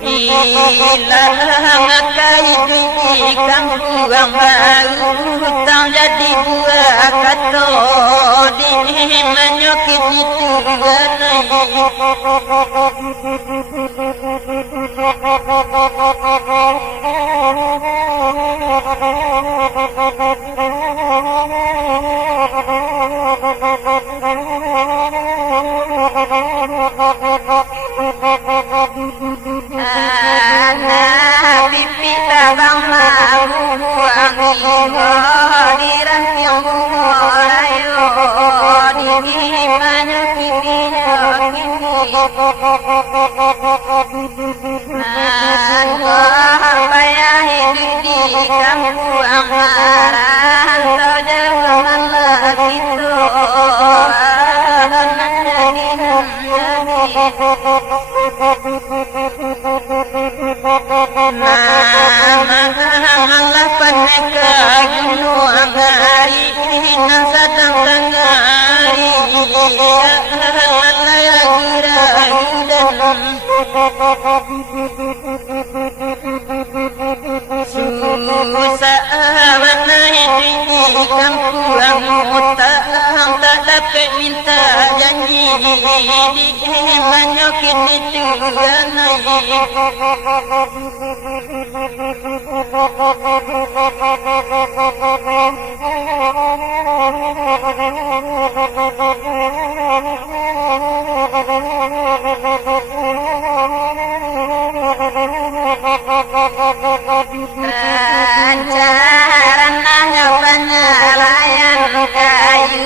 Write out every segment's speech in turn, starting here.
Hilang kaitu ikan buang baru tak jadi buah kata di menyokit itu pipi tabang mahu dirang yang ayo di mana kipinya payah hidup di kampung amaran tau jangan lagi tu Allah peneka gunung hari nasa tangari Allah yang kira dalam susah mana ini kampung utang tak dapat minta janji di menyokin itu lancaran hanya penyalayan kayu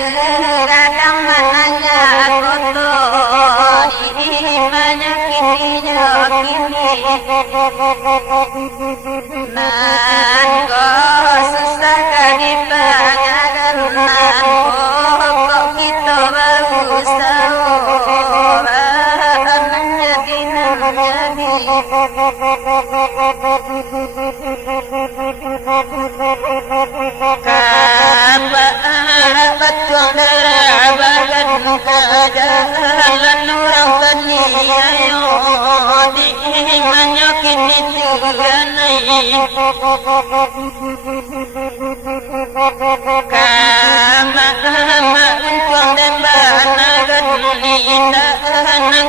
kadang mananya kotor di menyakitinya kini nan kau susah kali pengaruh kok kita baru tahu menjadi betul derabagan jalan orang penyiayo di menyokin itu ganai kama untung dan banagan indah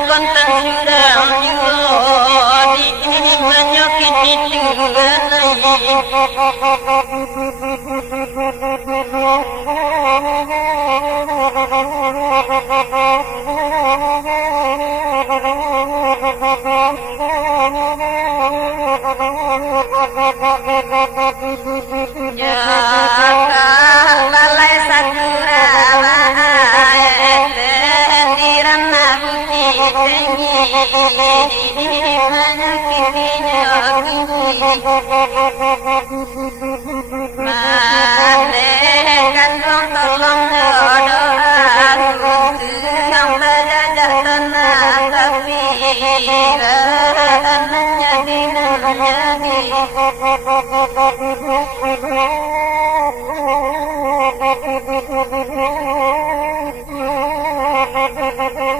kontan sudah di menyokin itu jangan lalai sakura diram nabi tengi mana kirinya mane kandung tolong doa yang belajar tenang tapi menjadi menjadi